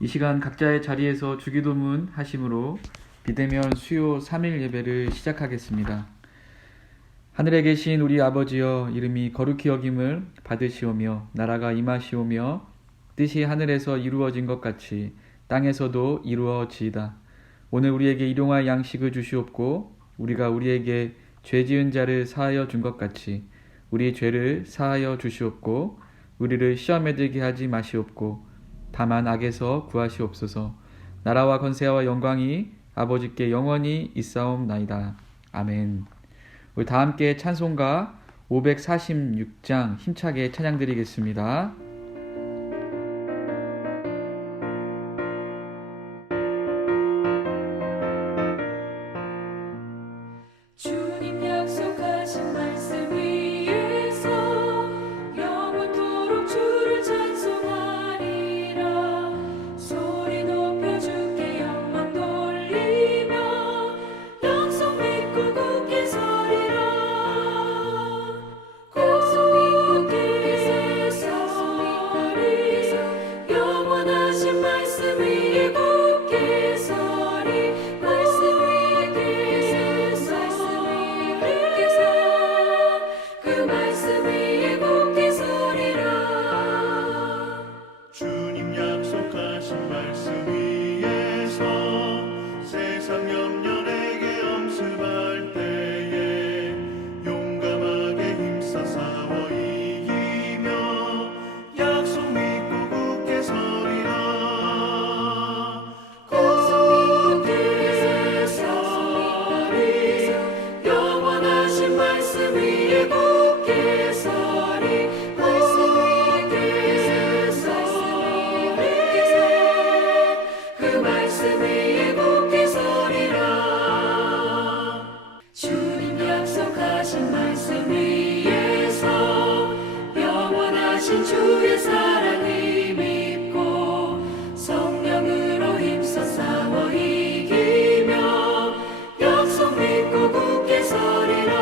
이 시간 각자의 자리에서 주기도문 하심으로 비대면 수요 3일 예배를 시작하겠습니다. 하늘에 계신 우리 아버지여, 이름이 거룩히 여김을 받으시오며 나라가 임하시오며 뜻이 하늘에서 이루어진 것 같이 땅에서도 이루어지이다. 오늘 우리에게 일용할 양식을 주시옵고 우리가 우리에게 죄 지은 자를 사하여 준 것 같이 우리 죄를 사하여 주시옵고 우리를 시험에 들게 하지 마시옵고 다만 악에서 구하시옵소서. 나라와 권세와 영광이 아버지께 영원히 있사옵나이다. 아멘. 우리 다 함께 찬송가 546장 힘차게 찬양드리겠습니다. 주님 약속하신 말씀 위에서 영원토록 주를 찬송하리라. 소리 높여 주께 영광 돌리며 약속 믿고 굳게 서리라. 약속 믿고 굳게 서리. 영원하신 말씀 위에 굳게 서리. 말씀 위에 그 말씀 위에 굳게 서리라. 주님 약속하신 말씀 위에서 세상 염려 내게 엄습할 때에 용감하게 힘써 싸워 이기며 약속 믿고 굳게 서리라. 굳게 서리. 영원하신 말씀 위에 굳게 서리. 말씀 위에 서리. 그 말씀 위에 굳게 서리라. 주님 약속하신 말씀 위에서 영원하신 주의 사랑을 믿고 성령으로 힘써 싸워 이기며 약속 믿고 굳게 서리라.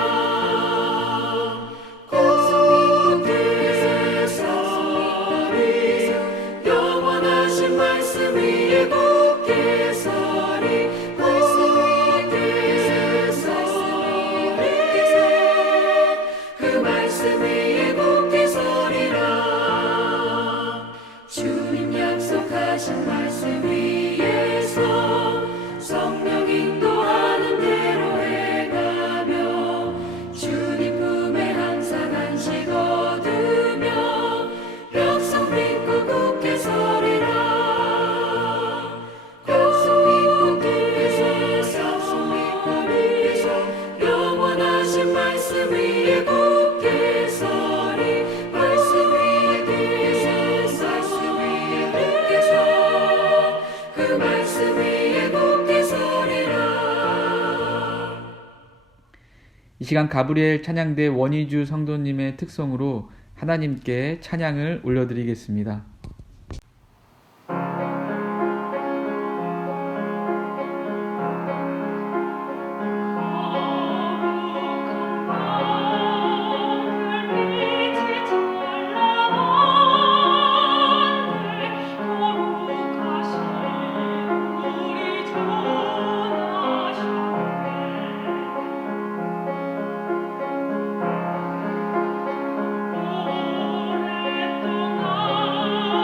굳게 서리. 영원하신 말씀 위에 굳게 서리. 말씀 위에 서리. 그 말씀 위에 굳게 서리라. 주님 약속하신 말씀 위에서 성령 인도하는 대로 해가며 주님 품에 항상 안식 얻으며 약속 믿고 굳게 서리라. 약속 믿고 굳게 서리. 영원하신 말씀 위에 굳게 서리. 말씀 위에 굳게 서. 그 말씀 위에 굳게 서리라. 이 시간 가브리엘 찬양대 원희주 성도님의 특성으로 하나님께 찬양을 올려드리겠습니다. 오랫동안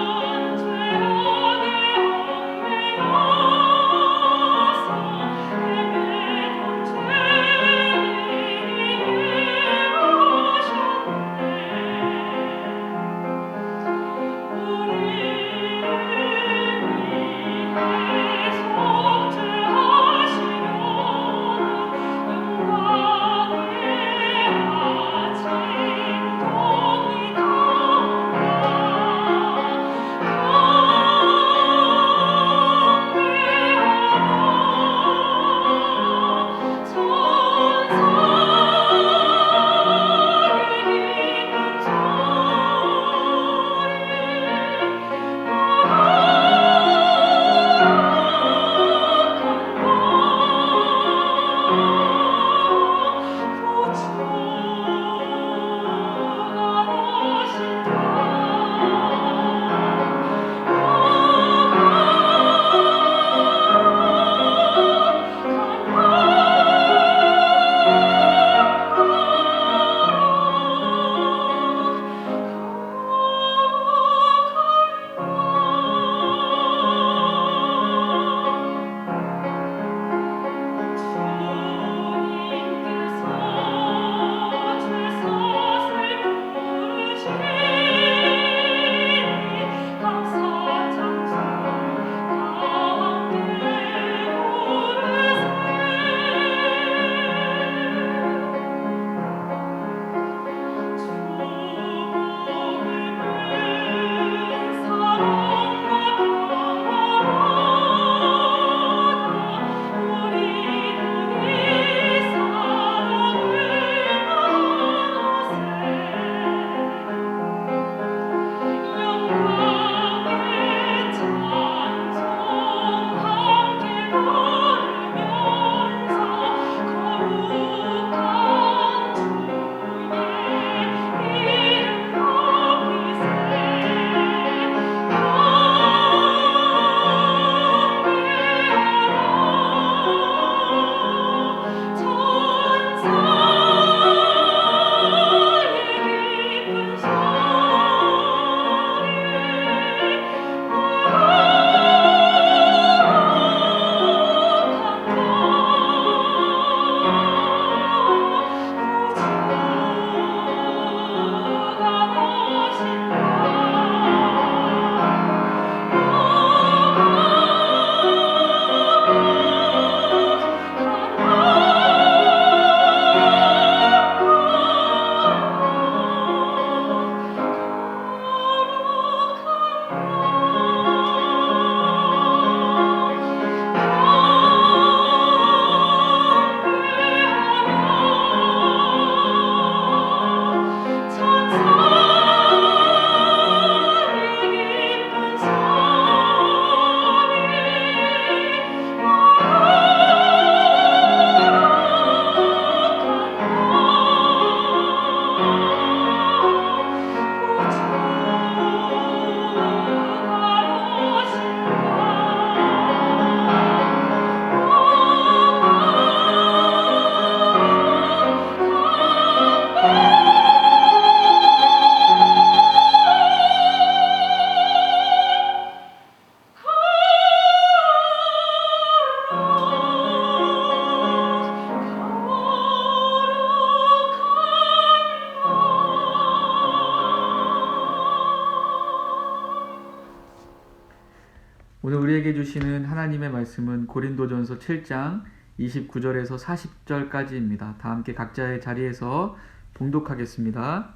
오늘 우리에게 주시는 하나님의 말씀은 고린도전서 7장 29절에서 40절까지입니다. 다 함께 각자의 자리에서 봉독하겠습니다.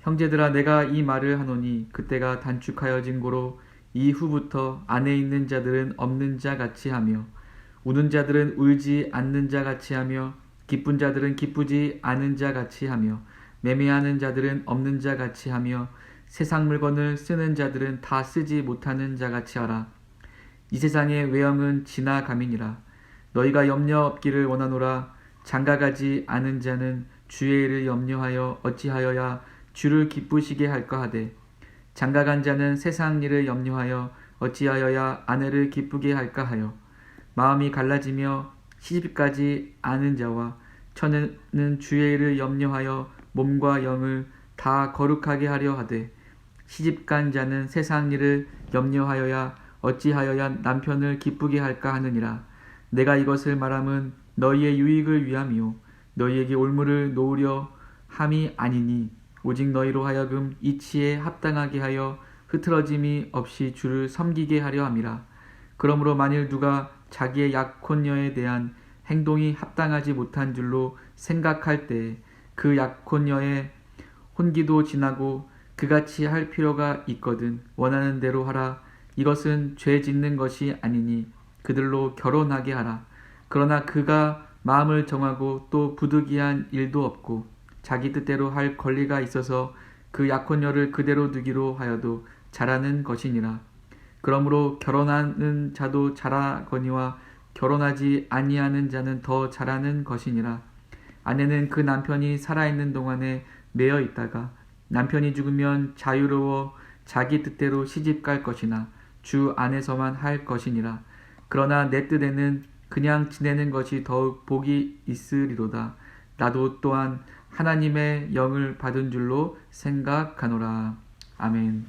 형제들아 내가 이 말을 하노니 그때가 단축하여진 고로 이후부터 안에 있는 자들은 없는 자 같이 하며 우는 자들은 울지 않는 자 같이 하며 기쁜 자들은 기쁘지 않은 자 같이 하며 매매하는 자들은 없는 자 같이 하며 세상 물건을 쓰는 자들은 다 쓰지 못하는 자 같이 하라. 이 세상의 외형은 지나감이니라. 너희가 염려 없기를 원하노라. 장가가지 않은 자는 주의 일을 염려하여 어찌하여야 주를 기쁘시게 할까 하되 장가간 자는 세상 일을 염려하여 어찌하여야 아내를 기쁘게 할까 하여 마음이 갈라지며 시집가지 않은 자와 처녀는 주의 일을 염려하여 몸과 영을 다 거룩하게 하려 하되 시집간 자는 세상 일을 염려하여야 어찌하여야 남편을 기쁘게 할까 하느니라. 내가 이것을 말함은 너희의 유익을 위함이요 너희에게 올무를 놓으려 함이 아니니 오직 너희로 하여금 이치에 합당하게 하여 흐트러짐이 없이 주를 섬기게 하려 함이라. 그러므로 만일 누가 자기의 약혼녀에 대한 행동이 합당하지 못한 줄로 생각할 때 그 약혼녀의 혼기도 지나고 그같이 할 필요가 있거든 원하는 대로 하라. 이것은 죄 짓는 것이 아니니 그들로 결혼하게 하라. 그러나 그가 마음을 정하고 또 부득이한 일도 없고 자기 뜻대로 할 권리가 있어서 그 약혼녀를 그대로 두기로 하여도 잘하는 것이니라. 그러므로 결혼하는 자도 잘하거니와 결혼하지 아니하는 자는 더 잘하는 것이니라. 아내는 그 남편이 살아있는 동안에 매여 있다가 남편이 죽으면 자유로워 자기 뜻대로 시집갈 것이나 주 안에서만 할 것이니라. 그러나 내 뜻에는 그냥 지내는 것이 더욱 복이 있으리로다. 나도 또한 하나님의 영을 받은 줄로 생각하노라. 아멘.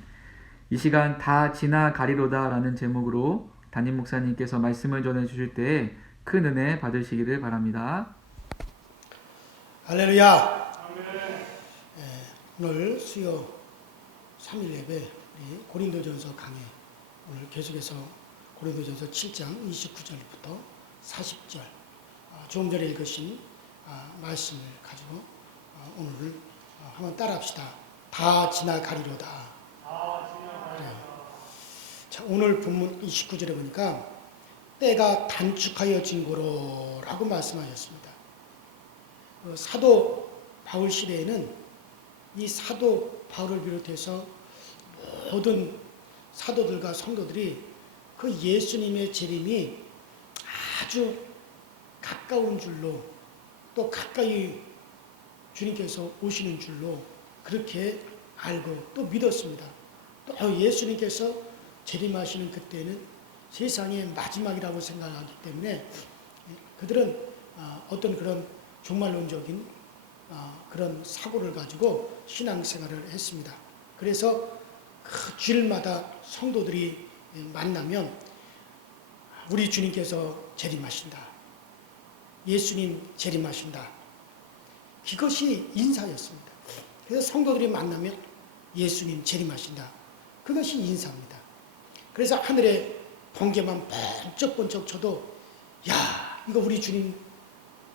이 시간 다 지나가리로다 라는 제목으로 담임 목사님께서 말씀을 전해주실 때에 큰 은혜 받으시기를 바랍니다. 할렐루야. 오늘 수요 3일 예배 우리 고린도전서 강해 오늘 계속해서 고린도전서 7장 29절부터 40절 조금 전에 읽으신 말씀을 가지고 오늘 한번 따라합시다. 다 지나가리로다. 자, 오늘 본문 29절에 보니까 때가 단축하여진 고로라고 말씀하셨습니다. 사도 바울 시대에는 이 사도 바울을 비롯해서 모든 사도들과 성도들이 그 예수님의 재림이 아주 가까운 줄로 또 가까이 주님께서 오시는 줄로 그렇게 알고 또 믿었습니다. 또 예수님께서 재림하시는 그때는 세상의 마지막이라고 생각하기 때문에 그들은 어떤 그런 종말론적인 그런 사고를 가지고 신앙생활을 했습니다. 그래서 그 주일마다 성도들이 만나면 우리 주님께서 재림하신다. 예수님 재림하신다. 이것이 인사였습니다. 그래서 성도들이 만나면 예수님 재림하신다. 그것이 인사입니다. 그래서 하늘에 번개만 번쩍번쩍 쳐도 야, 이거 우리 주님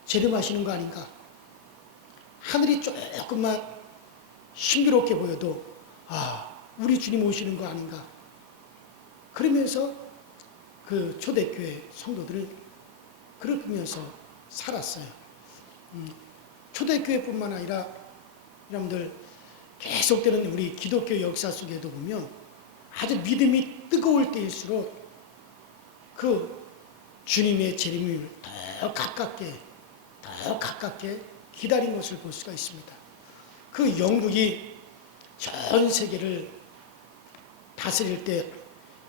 재림하시는 거 아닌가? 하늘이 조금만 신비롭게 보여도 우리 주님 오시는 거 아닌가? 그러면서 그 초대교회 성도들은 그러면서 살았어요. 초대교회뿐만 아니라 여러분들 계속되는 우리 기독교 역사 속에도 보면 아주 믿음이 뜨거울 때일수록 그 주님의 재림을 더 가깝게 기다린 것을 볼 수가 있습니다. 그 영국이 전 세계를 다스릴 때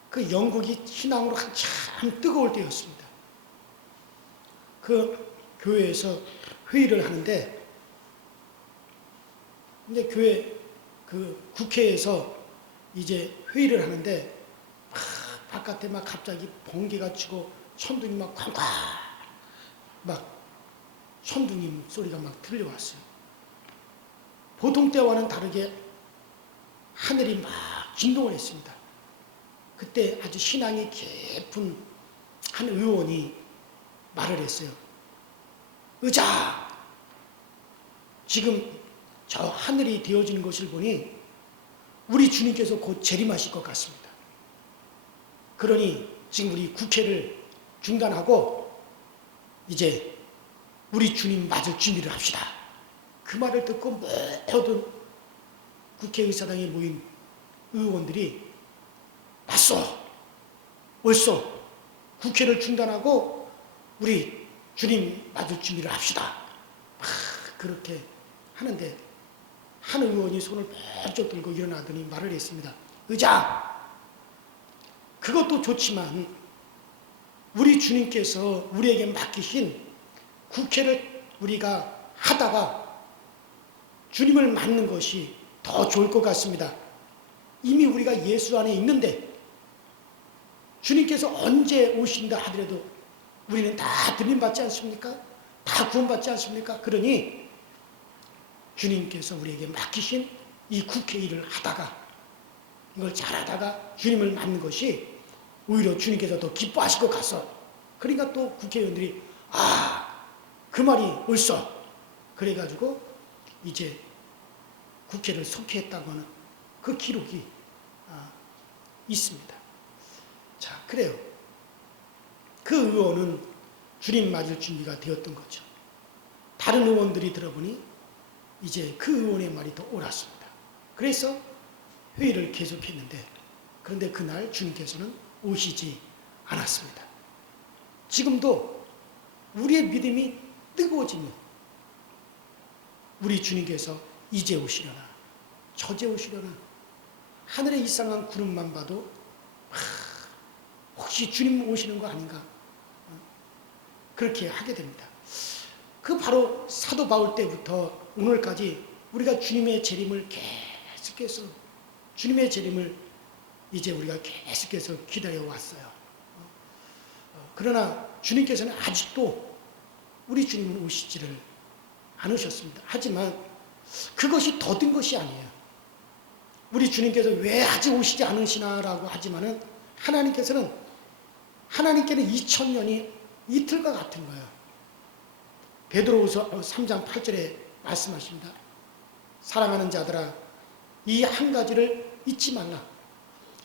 그 영국이 신앙으로 한참 뜨거울 때였습니다. 그 교회에서 회의를 하는데 근데 교회 그 국회에서 이제 회의를 하는데 바깥에 막 갑자기 번개가 치고 천둥이 막 쾅쾅 막 천둥이 소리가 막 들려왔어요. 보통 때와는 다르게 하늘이 막 진동을 했습니다. 그때 아주 신앙이 깊은 한 의원이 말을 했어요. 의자, 지금 저 하늘이 되어지는 것을 보니 우리 주님께서 곧 재림하실 것 같습니다. 그러니 지금 우리 국회를 중단하고 이제 우리 주님 맞을 준비를 합시다. 그 말을 듣고 모든 국회의사당에 모인 의원들이 맞소, 옳소, 국회를 중단하고 우리 주님 맞을 준비를 합시다. 그렇게 하는데 한 의원이 손을 번쩍 들고 일어나더니 말을 했습니다. 의자, 그것도 좋지만 우리 주님께서 우리에게 맡기신 국회를 우리가 하다가 주님을 맞는 것이 더 좋을 것 같습니다. 이미 우리가 예수 안에 있는데 주님께서 언제 오신다 하더라도 우리는 다 들림받지 않습니까? 다 구원받지 않습니까? 그러니 주님께서 우리에게 맡기신 이 국회 일을 하다가 이걸 잘하다가 주님을 맞는 것이 오히려 주님께서 더 기뻐하실 것 같소. 그러니까 또 국회의원들이 그 말이 옳소. 그래가지고 이제 국회를 속회했다고 하는 그 기록이 있습니다. 자, 그래요. 그 의원은 주님 맞을 준비가 되었던 거죠. 다른 의원들이 들어보니 이제 그 의원의 말이 더 옳았습니다. 그래서 회의를 계속했는데 그런데 그날 주님께서는 오시지 않았습니다. 지금도 우리의 믿음이 뜨거워지면 우리 주님께서 이제 오시려나 저제 오시려나 하늘의 이상한 구름만 봐도 혹시 주님 오시는 거 아닌가 그렇게 하게 됩니다. 그 바로 사도 바울 때부터 오늘까지 우리가 주님의 재림을 계속해서 주님의 재림을 이제 우리가 계속해서 기다려 왔어요. 그러나 주님께서는 아직도 우리 주님은 오시지를 않으셨습니다. 하지만 그것이 더딘 것이 아니에요. 우리 주님께서 왜 아직 오시지 않으시나라고 하지만은 하나님께서는 2000년이 이틀과 같은 거예요. 베드로후서 3장 8절에 말씀하십니다. 사랑하는 자들아, 이 한 가지를 잊지 말라.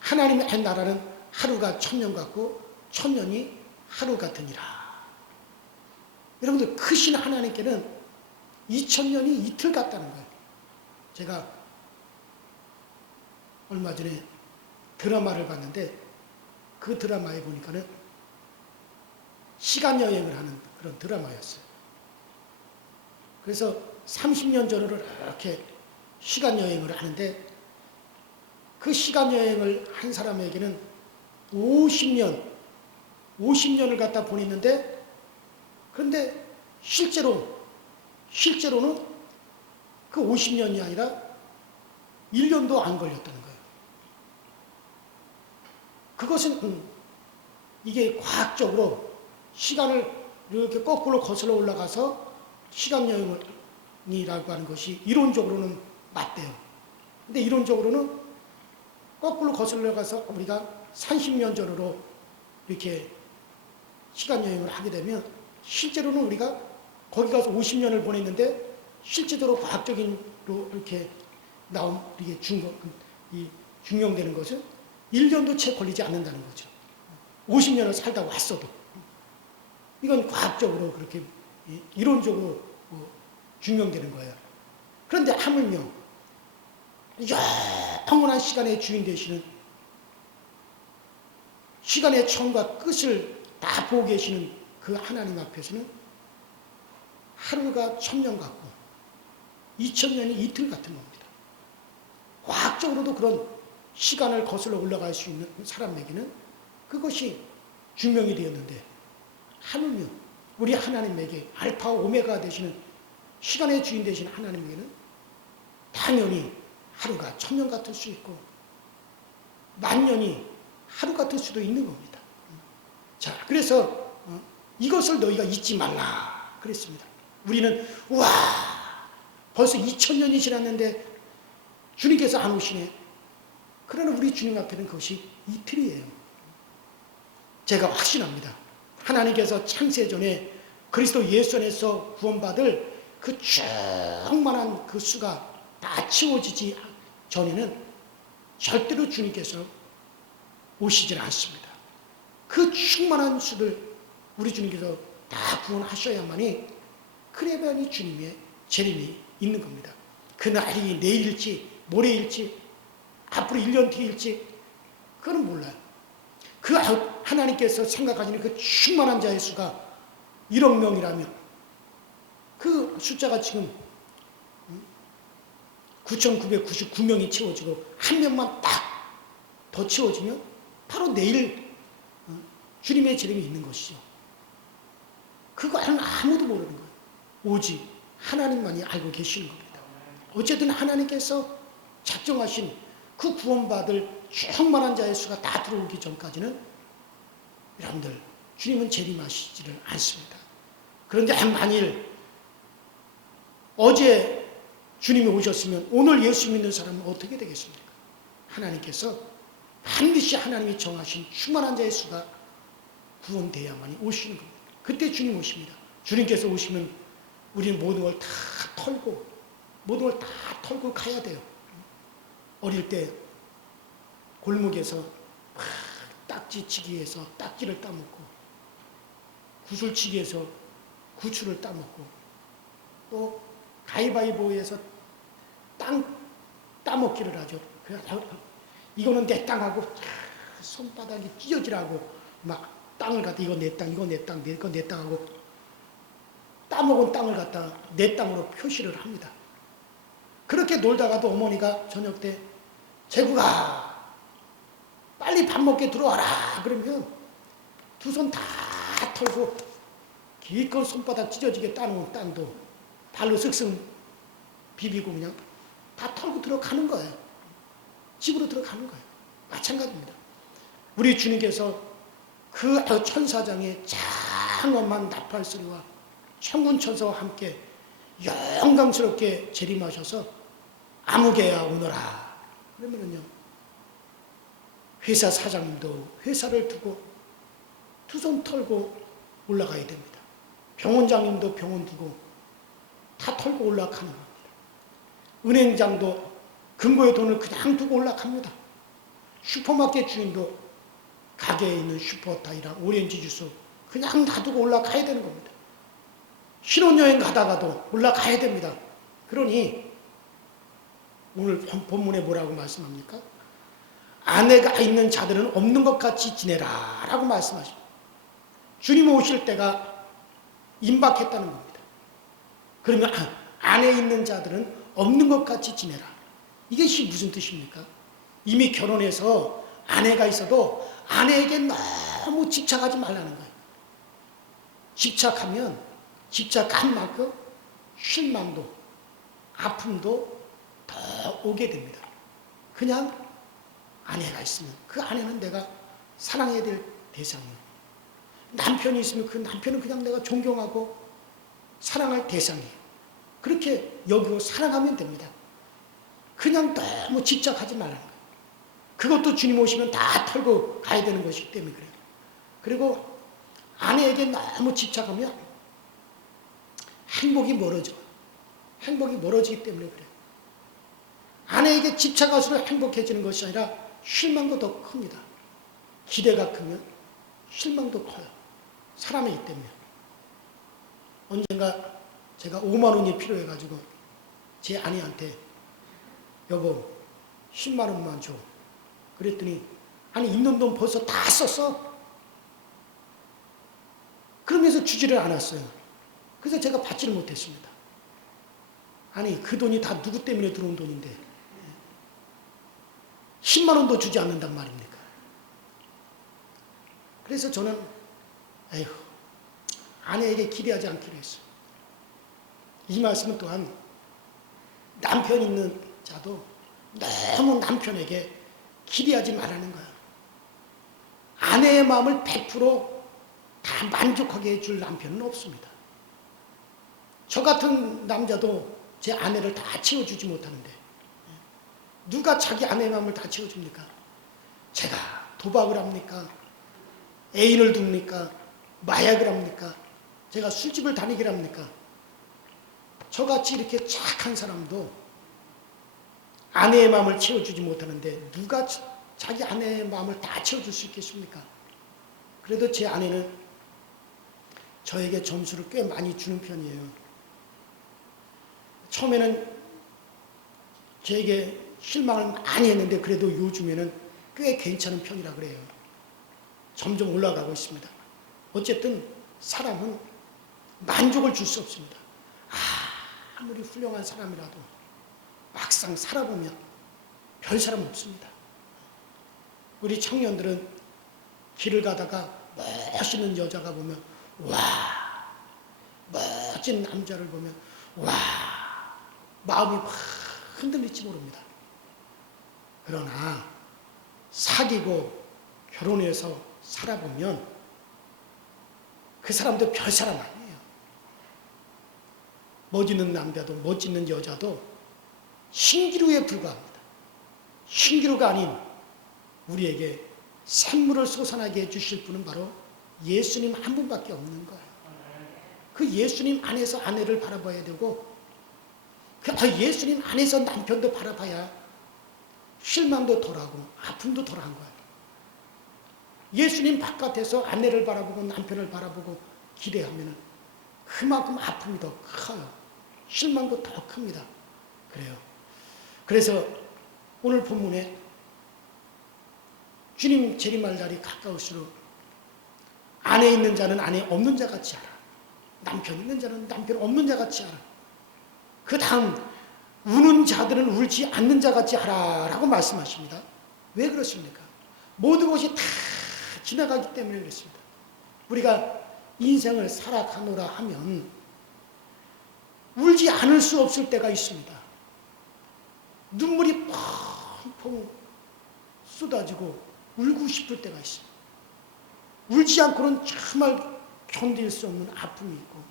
하나님의 나라는 하루가 1000년 같고 1000년이 하루 같으니라. 여러분들 크신 하나님께는 2000년이 이틀 같다는 거예요. 제가 얼마 전에 드라마를 봤는데 그 드라마에 보니까는 시간 여행을 하는 그런 드라마였어요. 그래서 30년 전으로 이렇게 시간 여행을 하는데 그 시간 여행을 한 사람에게는 50년을 갖다 보냈는데 그런데 실제로는 그 50년이 아니라 1년도 안 걸렸다는 거예요. 그것은 이게 과학적으로 시간을 이렇게 거꾸로 거슬러 올라가서 시간여행이라고 하는 것이 이론적으로는 맞대요. 근데 이론적으로는 거꾸로 거슬러 가서 우리가 30년 전으로 이렇게 시간여행을 하게 되면 실제로는 우리가 거기 가서 50년을 보냈는데 실제적으로 과학적인로 이렇게 나온 이게 증명되는 것은 1년도 채 걸리지 않는다는 거죠. 50년을 살다 왔어도. 이건 과학적으로 그렇게 이론적으로 증명되는 거예요. 그런데 하물며 영원한 시간의 주인 되시는 시간의 처음과 끝을 다 보고 계시는 그 하나님 앞에서는 하루가 1000년 같고 2000년이 이틀 같은 겁니다. 과학적으로도 그런 시간을 거슬러 올라갈 수 있는 사람에게는 그것이 증명이 되었는데 하물며 우리 하나님에게 알파 오메가 되시는 시간의 주인 되시는 하나님에게는 당연히 하루가 1000년 같을 수 있고 만년이 하루 같을 수도 있는 겁니다. 자, 그래서 이것을 너희가 잊지 말라 그랬습니다. 우리는 벌써 2000년이 지났는데 주님께서 안 오시네. 그러나 우리 주님 앞에는 그것이 이틀이에요. 제가 확신합니다. 하나님께서 창세전에 그리스도 예수 안에서 구원받을 그 충만한 그 수가 다 채워지지 전에는 절대로 주님께서 오시질 않습니다. 그 충만한 수를 우리 주님께서 다 구원하셔야만이 그래야만이 주님의 재림이 있는 겁니다. 그 날이 내일일지 모레일지 앞으로 1년 뒤일지 그건 몰라요. 그 하나님께서 생각하시는 그 충만한 자의 수가 1억 명이라면 그 숫자가 지금 9,999명이 채워지고 한 명만 딱 더 채워지면 바로 내일 주님의 재림이 있는 것이죠. 그거는 아무도 모르는 거예요. 오직 하나님만이 알고 계시는 겁니다. 어쨌든 하나님께서 작정하신 그 구원받을 충만한 자의 수가 다 들어오기 전까지는 여러분들 주님은 재림하시지를 않습니다. 그런데 만일 어제 주님이 오셨으면 오늘 예수 믿는 사람은 어떻게 되겠습니까? 하나님께서 반드시 하나님이 정하신 충만한 자의 수가 구원돼야만이 오시는 겁니다. 그때 주님 오십니다. 주님께서 오시면 우리는 모든 걸 다 털고 모든 걸 다 털고 가야 돼요. 어릴 때 골목에서 막 딱지치기 위해서 딱지를 따먹고 구슬치기 위해서 구추를 따먹고 또 가위바위보에서 땅 따먹기를 하죠. 이거는 내 땅하고 손바닥이 찢어지라고 막 땅을 갖다 이거 내 땅, 이거 내 땅, 이거 내 땅하고 따먹은 땅을 갖다 내 땅으로 표시를 합니다. 그렇게 놀다가도 어머니가 저녁 때 재구가 빨리 밥 먹게 들어와라 그러면 두 손 다 털고 기껏 손바닥 찢어지게 따놓은 땅도 발로 쓱쓱 비비고 그냥 다 털고 들어가는 거예요. 집으로 들어가는 거예요. 마찬가지입니다. 우리 주님께서 그 천사장의 장엄한 나팔 소리와 천군 천사와 함께 영광스럽게 재림하셔서 아무개야 오너라 그러면은요 회사 사장님도 회사를 두고 두 손 털고 올라가야 됩니다. 병원장님도 병원 두고 다 털고 올라가는 겁니다. 은행장도 금고에 돈을 그냥 두고 올라갑니다. 슈퍼마켓 주인도 가게에 있는 슈퍼타이랑 오렌지 주스 그냥 놔두고 올라가야 되는 겁니다. 신혼여행 가다가도 올라가야 됩니다. 그러니 오늘 본문에 뭐라고 말씀합니까? 아내가 있는 자들은 없는 것 같이 지내라 라고 말씀하십니다. 주님 오실 때가 임박했다는 겁니다. 그러면 아내 있는 자들은 없는 것 같이 지내라. 이것이 무슨 뜻입니까? 이미 결혼해서 아내가 있어도 아내에게 너무 집착하지 말라는 거예요. 집착하면 집착한 만큼 실망도 아픔도 더 오게 됩니다. 그냥 아내가 있으면 그 아내는 내가 사랑해야 될 대상이에요. 남편이 있으면 그 남편은 그냥 내가 존경하고 사랑할 대상이에요. 그렇게 여기고 사랑하면 됩니다. 그냥 너무 집착하지 말라는 거예요. 그것도 주님 오시면 다 털고 가야 되는 것이기 때문에 그래요. 그리고 아내에게 너무 집착하면 행복이 멀어져. 행복이 멀어지기 때문에 그래요. 아내에게 집착할수록 행복해지는 것이 아니라 실망도 더 큽니다. 기대가 크면 실망도 커요. 사람이기 때문에. 언젠가 제가 5만 원이 필요해가지고 제 아내한테 여보 10만 원만 줘. 그랬더니 아니 있는 돈 벌써 다 썼어. 그러면서 주지를 않았어요. 그래서 제가 받지를 못했습니다. 아니 그 돈이 다 누구 때문에 들어온 돈인데 10만 원도 주지 않는단 말입니까? 그래서 저는 에휴 아내에게 기대하지 않기로 했어요. 이 말씀은 또한 남편 있는 자도 너무 남편에게 기대하지 말라는 거야. 아내의 마음을 100%다 만족하게 해줄 남편은 없습니다. 저 같은 남자도 제 아내를 다 채워주지 못하는데 누가 자기 아내의 마음을 다 채워줍니까? 제가 도박을 합니까? 애인을 둡니까? 마약을 합니까? 제가 술집을 다니기를 합니까? 저같이 이렇게 착한 사람도 아내의 마음을 채워주지 못하는데 누가 자기 아내의 마음을 다 채워줄 수 있겠습니까? 그래도 제 아내는 저에게 점수를 꽤 많이 주는 편이에요. 처음에는 저에게 실망을 많이 했는데 그래도 요즘에는 꽤 괜찮은 편이라 그래요. 점점 올라가고 있습니다. 어쨌든 사람은 만족을 줄 수 없습니다. 아무리 훌륭한 사람이라도 막상 살아보면 별 사람 없습니다. 우리 청년들은 길을 가다가 멋있는 여자가 보면 와, 멋진 남자를 보면 와, 마음이 확 흔들릴지 모릅니다. 그러나 사귀고 결혼해서 살아보면 그 사람도 별 사람 아니에요. 멋있는 남자도 멋있는 여자도 신기루에 불과합니다. 신기루가 아닌 우리에게 샘물을 솟아나게 해주실 분은 바로 예수님 한 분밖에 없는 거예요. 그 예수님 안에서 아내를 바라봐야 되고 그 예수님 안에서 남편도 바라봐야 실망도 덜하고 아픔도 덜한 거예요. 예수님 바깥에서 아내를 바라보고 남편을 바라보고 기대하면 그만큼 아픔이 더 커요. 실망도 더 큽니다. 그래요. 그래서 오늘 본문에 주님 재림할 날이 가까울수록 아내 있는 자는 아내 없는 자 같이 하라. 남편 있는 자는 남편 없는 자 같이 하라. 그 다음 우는 자들은 울지 않는 자 같이 하라 라고 말씀하십니다. 왜 그렇습니까? 모든 것이 다 지나가기 때문에 그렇습니다. 우리가 인생을 살아가노라 하면 울지 않을 수 없을 때가 있습니다. 눈물이 펑펑 쏟아지고 울고 싶을 때가 있습니다. 울지 않고는 정말 견딜 수 없는 아픔이 있고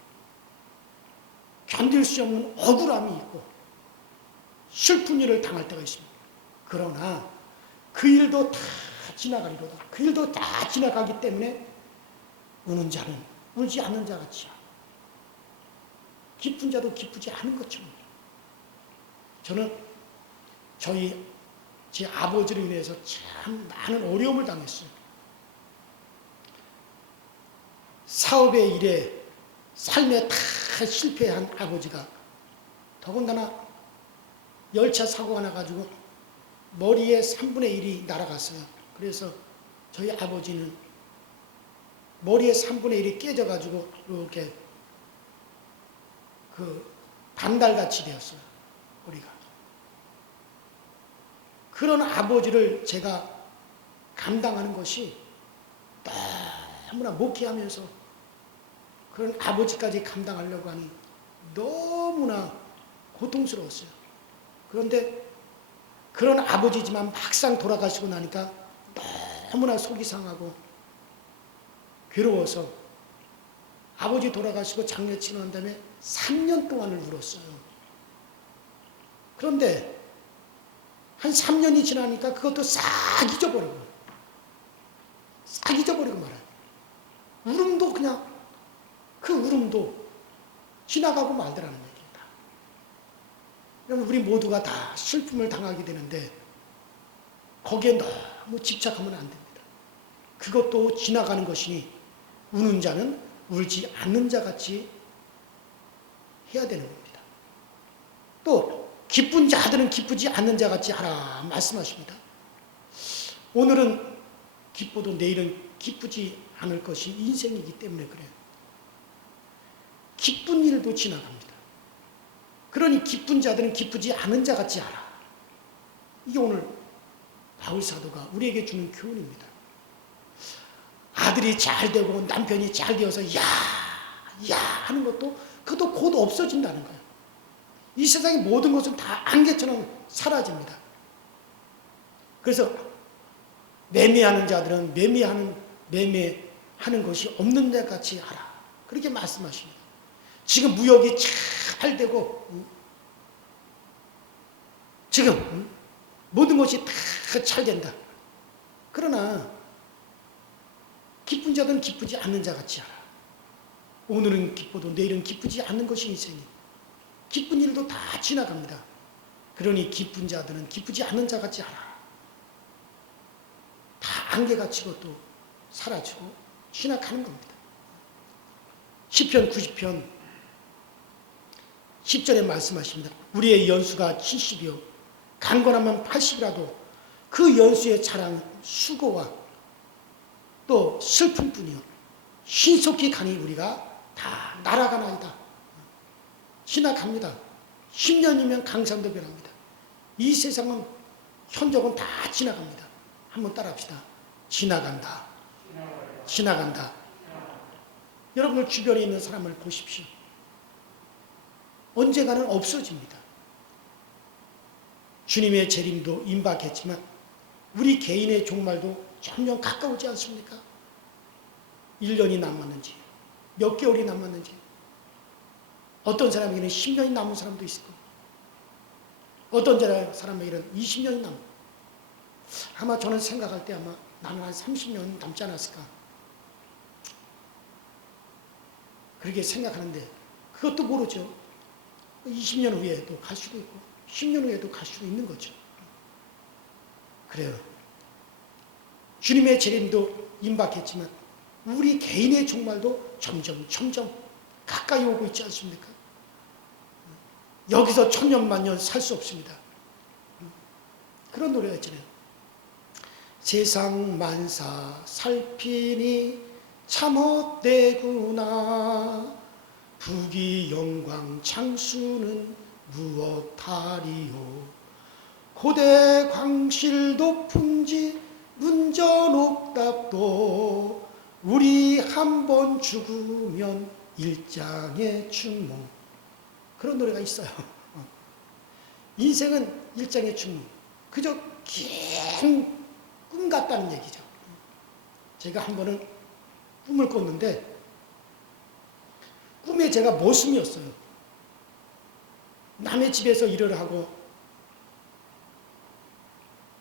견딜 수 없는 억울함이 있고 슬픈 일을 당할 때가 있습니다. 그러나 그 일도 다 지나가리로다. 그 일도 다 지나가기 때문에 우는 자는 울지 않는 자 같이야. 기쁜 자도 기쁘지 않은 것처럼. 저는 제 아버지로 인해서 참 많은 어려움을 당했어요. 사업의 일에 삶에 다 실패한 아버지가 더군다나 열차 사고가 나가지고 머리에 3분의 1이 날아갔어요. 그래서 저희 아버지는 머리에 3분의 1이 깨져가지고 이렇게 반달같이 되었어요. 머리가. 그런 아버지를 제가 감당하는 것이 너무나 목회하면서 그런 아버지까지 감당하려고 하니 너무나 고통스러웠어요. 그런데 그런 아버지지만 막상 돌아가시고 나니까 너무나 속이 상하고 괴로워서 아버지 돌아가시고 장례치고 난 다음에 3년 동안을 울었어요. 그런데 한 3년이 지나니까 그것도 싹 잊어버리고 말아요. 울음도 그냥 그 울음도 지나가고 말더라는 얘기입니다. 그러면 우리 모두가 다 슬픔을 당하게 되는데 거기에 너무 집착하면 안 됩니다. 그것도 지나가는 것이니 우는 자는 울지 않는 자 같이 해야 되는 겁니다. 또 기쁜 자들은 기쁘지 않는 자 같이 하라 말씀하십니다. 오늘은 기뻐도 내일은 기쁘지 않을 것이 인생이기 때문에 그래요. 기쁜 일도 지나갑니다. 그러니 기쁜 자들은 기쁘지 않은 자 같이 하라. 이게 오늘 바울 사도가 우리에게 주는 교훈입니다. 아들이 잘 되고 남편이 잘 되어서 야 하는 그것도 곧 없어진다는 거예요. 이 세상의 모든 것은 다 안개처럼 사라집니다. 그래서 매매하는 자들은 매매하는 것이 없는 자 같이 하라. 그렇게 말씀하십니다. 지금 무역이 잘 되고 지금 모든 것이 다 잘 된다. 그러나 기쁜 자들은 기쁘지 않는 자 같지 않아. 오늘은 기뻐도 내일은 기쁘지 않는 것이 인생이. 기쁜 일도 다 지나갑니다. 그러니 기쁜 자들은 기쁘지 않는 자 같지 않아. 다 안개가 치고 또 사라지고 지나가는 겁니다. 시편 90편 10절에 말씀하십니다. 우리의 연수가 70이요 강건하면 80이라도 그 연수의 자랑은 수고와 또 슬픔뿐이요 신속히 가니 우리가 다 날아가나이다. 지나갑니다. 10년이면 강산도 변합니다. 이 세상은 현적은 다 지나갑니다. 한번 따라합시다. 지나간다. 지나간다. 여러분들 주변에 있는 사람을 보십시오. 언젠가는 없어집니다. 주님의 재림도 임박했지만 우리 개인의 종말도 점점 가까우지 않습니까? 1년이 남았는지 몇 개월이 남았는지 어떤 사람에게는 10년이 남은 사람도 있을 거고 어떤 사람에게는 20년이 남은 아마 저는 생각할 때 아마 나는 한 30년 남지 않았을까 그렇게 생각하는데 그것도 모르죠. 20년 후에도 갈 수도 있고 10년 후에도 갈 수도 있는 거죠. 그래요. 주님의 재림도 임박했지만 우리 개인의 종말도 점점 가까이 오고 있지 않습니까? 여기서 천년만년 살 수 없습니다. 그런 노래가 있잖아요. 세상 만사 살피니 참 헛되구나 부귀 영광 장수는 무엇하리요 고대 광실 높은지 문전옥답도 우리 한 번 죽으면 일장의 춘몽 그런 노래가 있어요. 인생은 일장의 춘몽 그저 긴 꿈 같다는 얘기죠. 제가 한 번은 꿈을 꿨는데 꿈에 제가 모순이었어요. 남의 집에서 일을 하고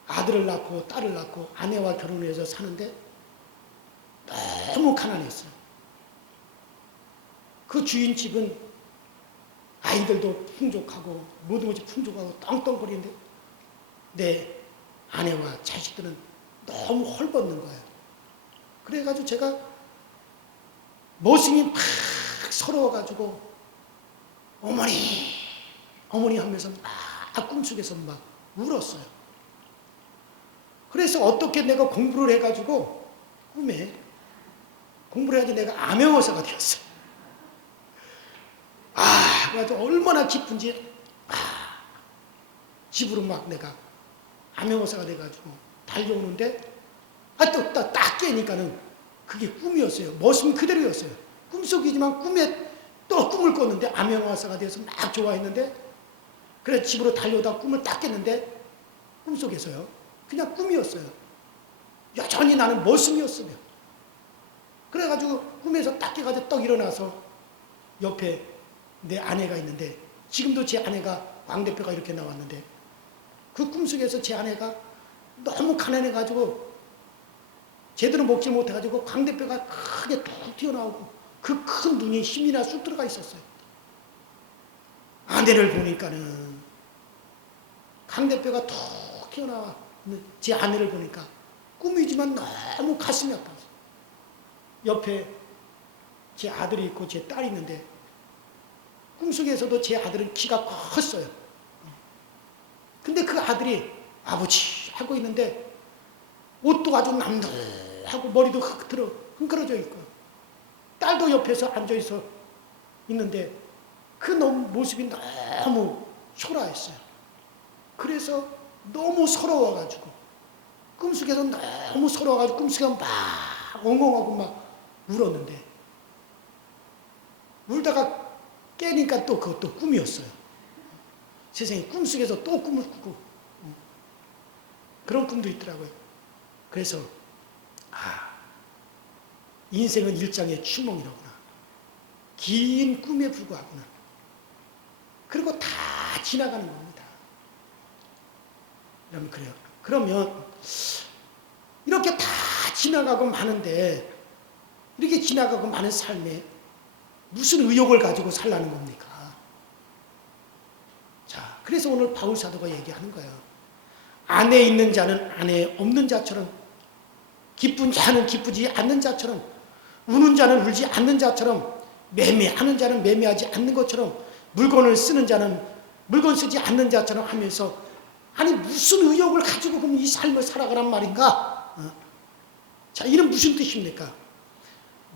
아들을 낳고 딸을 낳고 아내와 결혼을 해서 사는데 너무 가난했어요. 그 주인집은 아이들도 풍족하고 모든 것이 풍족하고 떵떵거리는데 내 아내와 자식들은 너무 헐벗는 거예요. 그래가지고 제가 모습이 막 서러워가지고 어머니 하면서 막 꿈속에서 막 울었어요. 그래서 어떻게 내가 공부를 해가지고 꿈에 공부를 해가지고 내가 암행어사가 되었어요. 그래가지고 얼마나 기쁜지 집으로 막 내가 암행어사가 돼가지고 달려오는데 또 딱 깨니까는 그게 꿈이었어요. 모습은 그대로였어요. 꿈속이지만 꿈에 또 꿈을 꿨는데 암행어사가 돼서 막 좋아했는데 그래서 집으로 달려오다 꿈을 딱 깼는데 꿈속에서요. 그냥 꿈이었어요. 여전히 나는 모습이었어요. 그래가지고 꿈에서 딱 깨가지고 떡 일어나서 옆에 내 아내가 있는데 지금도 제 아내가 광대뼈가 이렇게 나왔는데 그 꿈속에서 제 아내가 너무 가난해가지고 제대로 먹지 못해가지고 광대뼈가 크게 툭 튀어나오고 그 큰 눈이 힘이나 쑥 들어가 있었어요. 아내를 보니까는 광대뼈가 툭 튀어나와 제 아내를 보니까 꿈이지만 너무 가슴이 아파서 옆에 제 아들이 있고 제 딸이 있는데 꿈속에서도 제 아들은 키가 컸어요. 근데 그 아들이 아버지 하고 있는데 옷도 아주 남들하고 머리도 흥그러져 있고 딸도 옆에서 앉아있어 있는데 그 모습이 너무 초라했어요. 그래서 너무 서러워가지고 꿈속에서 너무 서러워가지고 꿈속에 막 엉엉하고 막 울었는데 울다가 깨니까 또 그것도 꿈이었어요. 세상에 꿈속에서 또 꿈을 꾸고 그런 꿈도 있더라고요. 그래서 인생은 일장의 추몽이라구나. 긴 꿈에 불과하구나. 그리고 다 지나가는 겁니다. 그러면 그래요. 그러면 이렇게 다 지나가고 마는데 이렇게 지나가고 마는 삶에 무슨 의욕을 가지고 살라는 겁니까? 자, 그래서 오늘 바울 사도가 얘기하는 거예요. 안에 있는 자는 안에 없는 자처럼, 기쁜 자는 기쁘지 않는 자처럼, 우는 자는 울지 않는 자처럼, 매매하는 자는 매매하지 않는 것처럼, 물건을 쓰는 자는 물건 쓰지 않는 자처럼 하면서, 아니 무슨 의욕을 가지고 그럼 이 삶을 살아가란 말인가? 자, 이는 무슨 뜻입니까?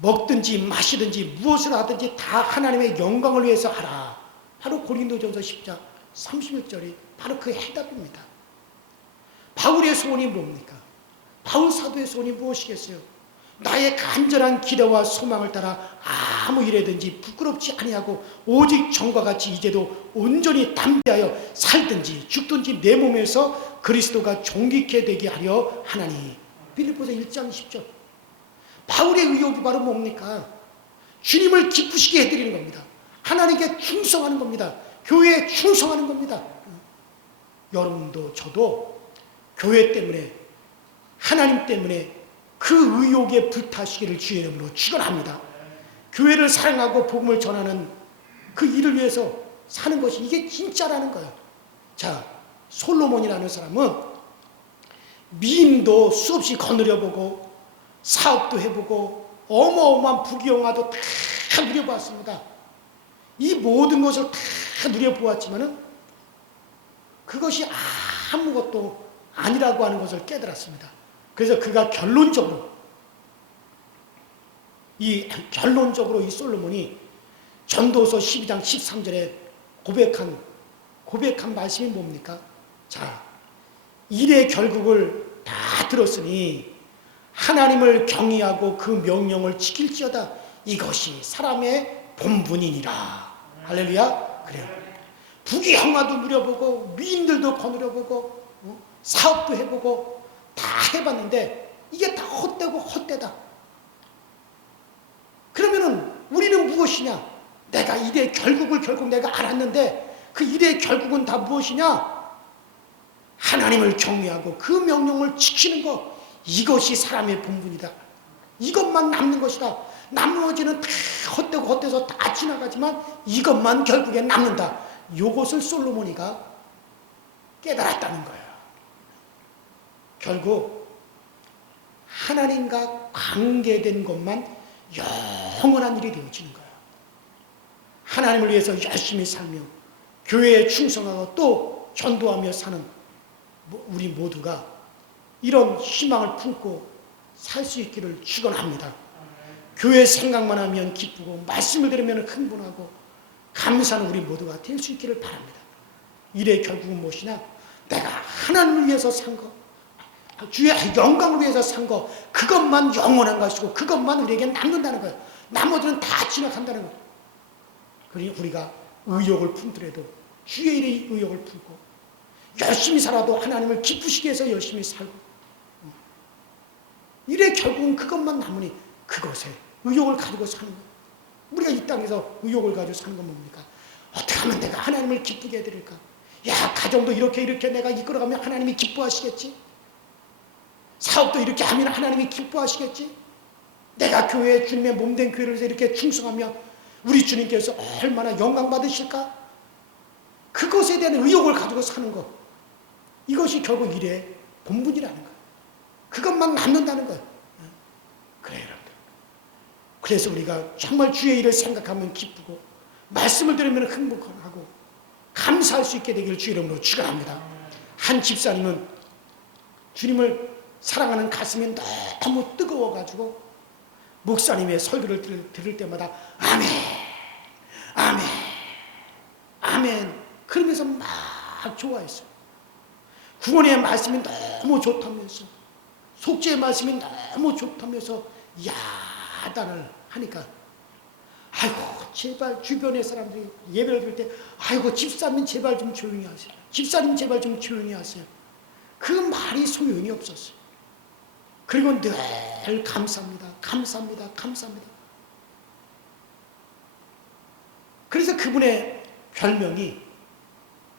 먹든지 마시든지 무엇을 하든지 다 하나님의 영광을 위해서 하라. 바로 고린도전서 10장 31절이 바로 그 해답입니다. 바울의 소원이 뭡니까? 바울 사도의 소원이 무엇이겠어요? 나의 간절한 기대와 소망을 따라 아무 일에든지 부끄럽지 아니하고 오직 전과 같이 이제도 온전히 담대하여 살든지 죽든지 내 몸에서 그리스도가 존귀케 되게 하려 하나니. 빌립보서 1장 10절. 바울의 의욕이 바로 뭡니까? 주님을 기쁘시게 해드리는 겁니다. 하나님께 충성하는 겁니다. 교회에 충성하는 겁니다. 여러분도 저도 교회 때문에, 하나님 때문에 그 의욕에 불타시기를 주의 이름으로 축원합니다. 교회를 사랑하고 복음을 전하는 그 일을 위해서 사는 것이 이게 진짜라는 거예요. 자, 솔로몬이라는 사람은 미인도 수없이 거느려보고 사업도 해보고 어마어마한 부귀영화도 다 누려보았습니다. 이 모든 것을 다 누려보았지만은 그것이 아무것도 아니라고 하는 것을 깨달았습니다. 그래서 그가 결론적으로 이 솔로몬이 전도서 12장 13절에 고백한 말씀이 뭡니까? 자, 일의 결국을 다 들었으니 하나님을 경외하고 그 명령을 지킬지어다. 이것이 사람의 본분이니라. 할렐루야. 그래요. 부귀영화도 누려보고 미인들도 거느려보고 사업도 해보고 다 해봤는데 이게 다 헛되고 헛되다. 그러면은 우리는 무엇이냐? 내가 일의 결국을 결국 내가 알았는데 그 일의 결국은 다 무엇이냐? 하나님을 경외하고 그 명령을 지키는 것, 이것이 사람의 본분이다. 이것만 남는 것이다. 나머지는 다 헛되고 헛돼서 다 지나가지만 이것만 결국에 남는다. 이것을 솔로몬이가 깨달았다는 거예요. 결국 하나님과 관계된 것만 영원한 일이 되어지는 거예요. 하나님을 위해서 열심히 살며 교회에 충성하고 또 전도하며 사는 우리 모두가 이런 희망을 품고 살 수 있기를 축원합니다. 교회 생각만 하면 기쁘고 말씀을 들으면 흥분하고 감사하는 우리 모두가 될 수 있기를 바랍니다. 일의 결국은 무엇이냐? 내가 하나님을 위해서 산 것, 주의 영광을 위해서 산 것, 그것만 영원한 것이고 그것만 우리에게 남는다는 거예요. 나머지는 다 지나간다는 거예요. 그러니 우리가 의욕을 품더라도 주의 일의 의욕을 품고 열심히 살아도 하나님을 기쁘시게 해서 열심히 살고 일의 결국은 그것만 남으니 그것에 의욕을 가지고 사는 거예요. 우리가 이 땅에서 의욕을 가지고 사는 건 뭡니까? 어떻게 하면 내가 하나님을 기쁘게 해드릴까? 야, 가정도 이렇게 내가 이끌어가면 하나님이 기뻐하시겠지? 사업도 이렇게 하면 하나님이 기뻐하시겠지? 내가 교회에 주님의 몸된 교회를 위해서 이렇게 충성하며 우리 주님께서 얼마나 영광 받으실까? 그것에 대한 의욕을 가지고 사는 것, 이것이 결국 일의 본분이라는 거예요. 그것만 남는다는 거예요. 그래요, 여러분들. 그래서 우리가 정말 주의 일을 생각하면 기쁘고 말씀을 들으면 흥분하고 감사할 수 있게 되기를 주 이름으로 축원합니다. 한 집사님은 주님을 사랑하는 가슴이 너무 뜨거워가지고 목사님의 설교를 들을 때마다 아멘, 아멘, 아멘 그러면서 막 좋아했어요. 구원의 말씀이 너무 좋다면서, 속죄의 말씀이 너무 좋다면서 야단을 하니까 아이고 제발 주변의 사람들이 예배를 드릴 때 아이고 집사님 제발 좀 조용히 하세요. 집사님 제발 좀 조용히 하세요. 그 말이 소용이 없었어요. 그리고 늘 감사합니다. 감사합니다. 감사합니다. 그래서 그분의 별명이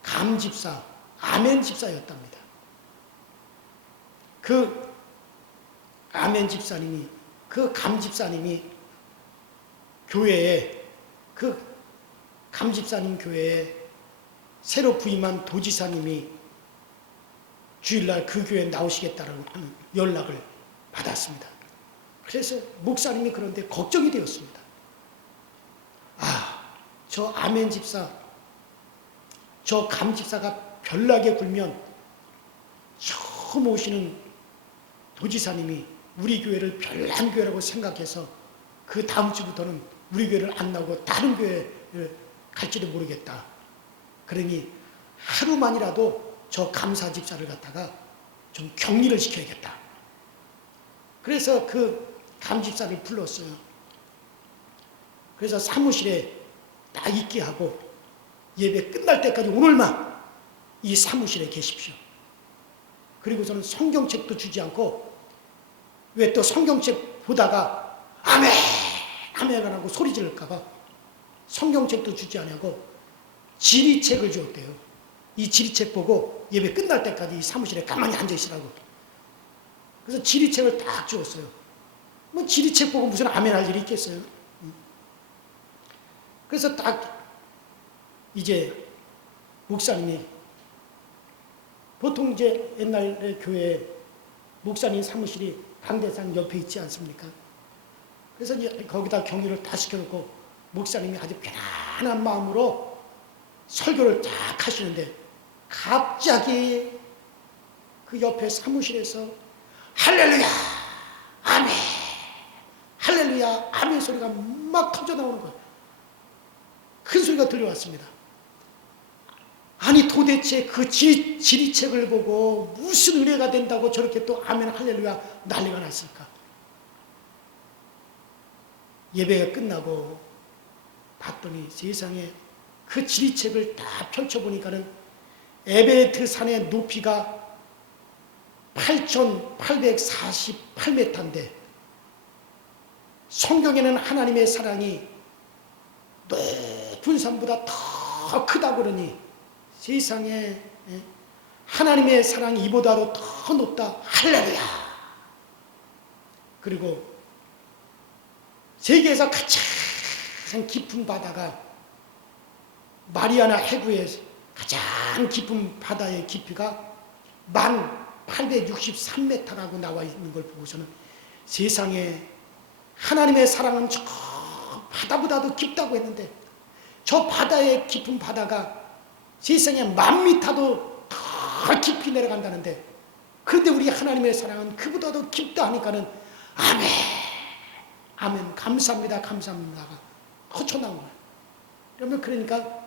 감집사, 아멘 집사였답니다. 그 아멘 집사님이, 그 감 집사님이 교회에, 그 감 집사님 교회에 새로 부임한 도지사님이 주일날 그 교회에 나오시겠다는 연락을 받았습니다. 그래서 목사님이 그런데 걱정이 되었습니다. 아, 저 아멘 집사, 저 감 집사가 별나게 굴면 처음 오시는 도지사님이 우리 교회를 별난 교회라고 생각해서 그 다음 주부터는 우리 교회를 안 나오고 다른 교회를 갈지도 모르겠다. 그러니 하루만이라도 저 감사 집사를 갖다가 좀 격리를 시켜야겠다. 그래서 그 감 집사를 불렀어요. 그래서 사무실에 딱 있게 하고 예배 끝날 때까지 오늘만 이 사무실에 계십시오. 그리고서는 성경책도 주지 않고, 왜 또 성경책 보다가 아멘 아멘 하고 소리 지를까봐 성경책도 주지 않고 지리책을 주었대요. 이 지리책 보고 예배 끝날 때까지 이 사무실에 가만히 앉아 있으라고. 그래서 지리책을 딱 주었어요. 뭐 지리책 보고 무슨 아멘 할 일이 있겠어요. 그래서 딱 이제 목사님이, 보통 이제 옛날에 교회 목사님 사무실이 강대상 옆에 있지 않습니까? 그래서 이제 거기다 격리를 다 시켜놓고 목사님이 아주 편안한 마음으로 설교를 딱 하시는데 갑자기 그 옆에 사무실에서 할렐루야 아멘 할렐루야 아멘 소리가 막 터져 나오는 거예요. 큰 소리가 들려왔습니다. 아니 도대체 그 지리책을 보고 무슨 은혜가 된다고 저렇게 또 아멘 할렐루야 난리가 났을까? 예배가 끝나고 봤더니 세상에 그 지리책을 다 펼쳐보니까는 에베레트 산의 높이가 8,848m인데 성경에는 하나님의 사랑이 높은 산보다 더 크다고 그러니 세상에 하나님의 사랑이 이보다도 더 높다. 할렐루야. 그리고 세계에서 가장 깊은 바다가 마리아나 해구의 가장 깊은 바다의 깊이가 1863m라고 나와 있는 걸 보고서는 세상에 하나님의 사랑은 저 바다보다도 깊다고 했는데 저 바다의 깊은 바다가 세상에 10,000m도 더 깊이 내려간다는데, 그런데 우리 하나님의 사랑은 그보다도 깊다 하니까는 아멘 아멘 감사합니다 감사합니다가 터쳐나온 거예요. 그러면 그러니까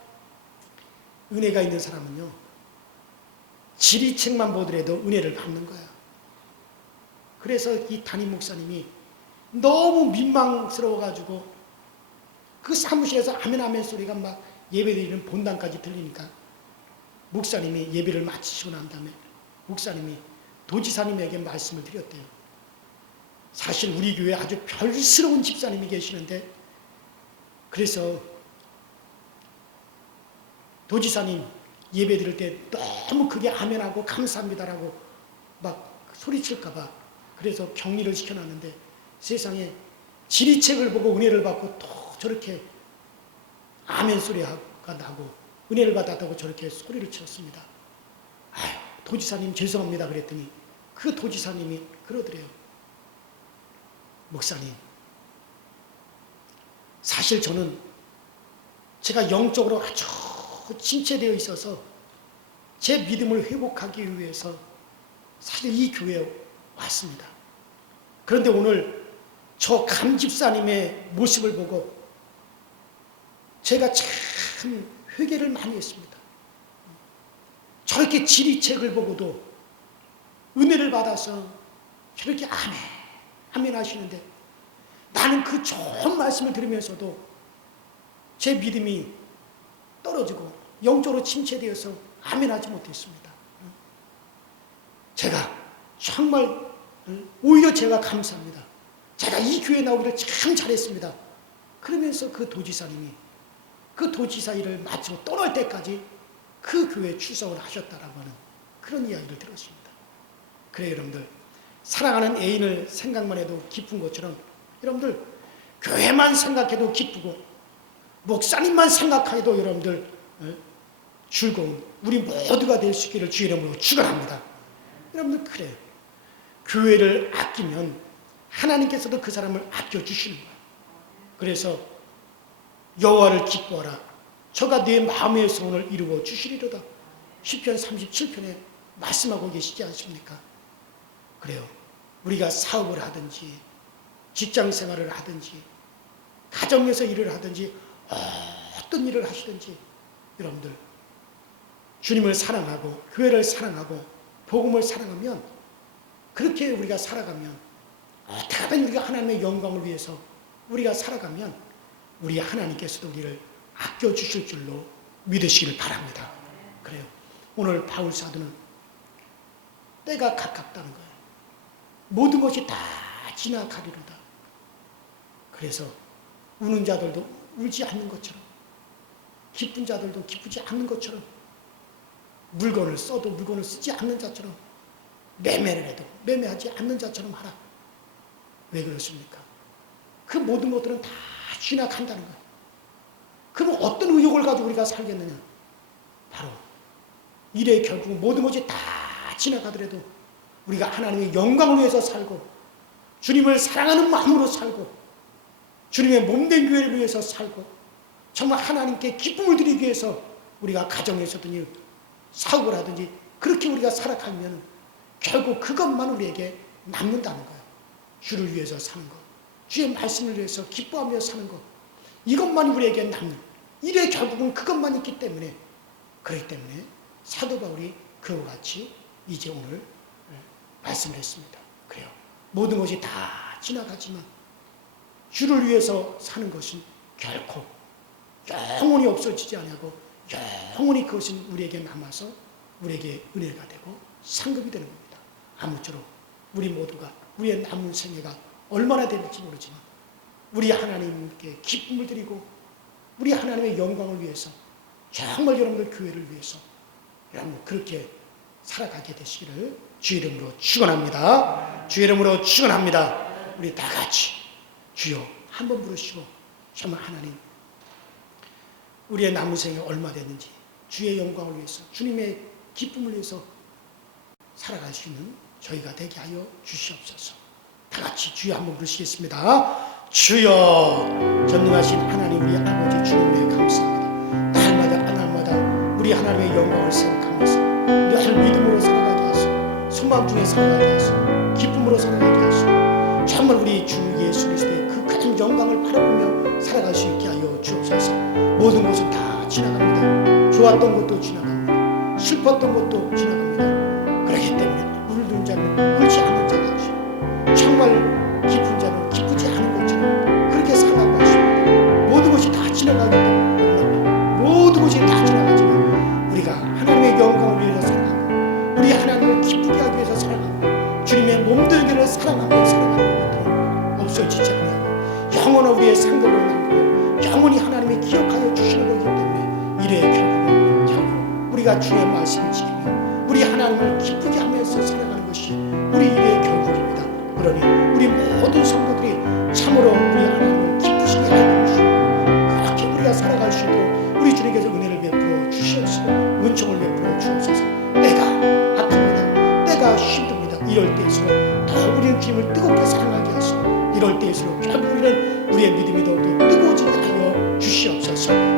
은혜가 있는 사람은요 지리책만 보더라도 은혜를 받는 거야. 그래서 이 담임 목사님이 너무 민망스러워가지고 그 사무실에서 아멘 아멘 소리가 막 예배드리는 본당까지 들리니까 목사님이 예배를 마치시고 난 다음에 목사님이 도지사님에게 말씀을 드렸대요. 사실 우리 교회에 아주 별스러운 집사님이 계시는데, 그래서 도지사님 예배 드릴 때 너무 크게 아멘하고 감사합니다라고 막 소리칠까봐 그래서 격리를 시켜놨는데, 세상에 지리책을 보고 은혜를 받고 또 저렇게 아멘 소리가 나고 은혜를 받았다고 저렇게 소리를 쳤습니다. 아유, 도지사님 죄송합니다 그랬더니 그 도지사님이 그러더래요. 목사님, 사실 저는 제가 영적으로 아주 침체되어 있어서 제 믿음을 회복하기 위해서 사실 이 교회에 왔습니다. 그런데 오늘 저 감집사님의 모습을 보고 제가 참 회개를 많이 했습니다. 저렇게 지리책을 보고도 은혜를 받아서 저렇게 아멘 아멘 하시는데, 나는 그 좋은 말씀을 들으면서도 제 믿음이 떨어지고 영적으로 침체되어서 아멘 하지 못했습니다. 제가 정말 오히려 제가 감사합니다. 제가 이 교회에 나오기를 참 잘했습니다. 그러면서 그 도지사님이 그 도지사 일을 마치고 떠날 때까지 그 교회에 출석을 하셨다라고 하는 그런 이야기를 들었습니다. 그래 여러분들, 사랑하는 애인을 생각만 해도 기쁜 것처럼 여러분들 교회만 생각해도 기쁘고 목사님만 생각해도 여러분들 즐거운 우리 모두가 될 수 있기를 주의 이름으로 축원합니다. 여러분들 그래요. 교회를 아끼면 하나님께서도 그 사람을 아껴주시는 거예요. 그래서 여호와를 기뻐하라. 저가 내 마음의 소원을 이루어 주시리로다. 시편 37편에 말씀하고 계시지 않습니까? 그래요. 우리가 사업을 하든지 직장 생활을 하든지 가정에서 일을 하든지 어떤 일을 하시든지 여러분들 주님을 사랑하고 교회를 사랑하고 복음을 사랑하면 그렇게 우리가 살아가면 어떻게든 우리가 하나님의 영광을 위해서 우리가 살아가면 우리 하나님께서도 우리를 아껴주실 줄로 믿으시길 바랍니다. 그래요. 오늘 바울 사도는 때가 가깝다는 거예요. 모든 것이 다 지나가리로다. 그래서 우는 자들도 울지 않는 것처럼 기쁜 자들도 기쁘지 않는 것처럼 물건을 써도 물건을 쓰지 않는 자처럼 매매를 해도 매매하지 않는 자처럼 하라. 왜 그렇습니까? 그 모든 것들은 다 지나간다는 거예요. 그럼 어떤 의욕을 가지고 우리가 살겠느냐? 바로 일의 결국 모든 것이 다 지나가더라도 우리가 하나님의 영광을 위해서 살고 주님을 사랑하는 마음으로 살고 주님의 몸된 교회를 위해서 살고 정말 하나님께 기쁨을 드리기 위해서 우리가 가정에서든지 사업을 하든지 그렇게 우리가 살아가면 결국 그것만 우리에게 남는다는 거예요. 주를 위해서 사는 것, 주의 말씀을 위해서 기뻐하며 사는 것, 이것만이 우리에게 남는 일의 결국은 그것만 있기 때문에 그렇기 때문에 사도 바울이 그와 같이 이제 오늘 말씀을 했습니다. 그래요. 모든 것이 다 지나가지만 주를 위해서 사는 것은 결코 영원히 없어지지 아니하고 영원히 그것은 우리에게 남아서 우리에게 은혜가 되고 상급이 되는 겁니다. 아무쪼록 우리 모두가 우리의 남은 생애가 얼마나 될지 모르지만 우리 하나님께 기쁨을 드리고 우리 하나님의 영광을 위해서 정말 여러분들 교회를 위해서 여러분 그렇게 살아가게 되시기를 주의 이름으로 축원합니다. 주의 이름으로 축원합니다. 우리 다 같이 주여 한번 부르시고 정말 하나님 우리의 남은 생에 얼마 됐는지 주의 영광을 위해서 주님의 기쁨을 위해서 살아갈 수 있는 저희가 되게 하여 주시옵소서. 다 같이 주여 한번 부르시겠습니다. 주여 전능하신 하나님 우리 아버지 주님에 감사합니다. 날마다 우리 하나님의 영광을 생각하면서 늘 믿음으로 살아가게 하시고 소망 중에 살아가게 하시고 기쁨으로 살아가게 하시고 정말 우리 주 예수 그리스도의 그 큰 영광을 바라보며 살아갈 수 있게 하여 주옵소서. 모든 것은 다 지나갑니다. 좋았던 것도 지나갑니다. 슬펐던 것도 지나갑니다. 그렇기 때문에 울는 자는 울지 않는 자가 정말 기쁜 자는 기쁘지 않은 것처럼 그렇게 살라고 하십니다. 모든 것이 다 지나가기 때문에 모든 것이 다 지나가지만 우리가 하나님의 영광을 위해서 살아가고 우리 하나님을 기쁘게 하기 위해서 살아가고 주님의 몸들기를 사랑하며 살아가는 것들은 없어지지 않고 영원한 우리의 상급을 남고 영원히 하나님이 기억하여 주시는 거기 때문에 이래의 결국 우리가 주의 말씀을 지키며 우리 하나님을 기쁘게 하면서 살아가는 것이 우리 일의 결국입니다. 그러니 우리 모든 성도들이 참으로 우리 하나님을 기쁘시게 하여 주시고 그렇게 우리가 살아갈 수 있도록 우리 주님께서 은혜를 베풀어 주시옵시고 은총을 베풀어 주옵소서. 때가 아픕니다. 때가 힘듭니다. 이럴 때일수록 더 우리는 주님을 뜨겁게 사랑하게 하시고 이럴 때일수록 결국 우리는 우리의 믿음이 더욱더 뜨거워지게 하여 주시옵소서.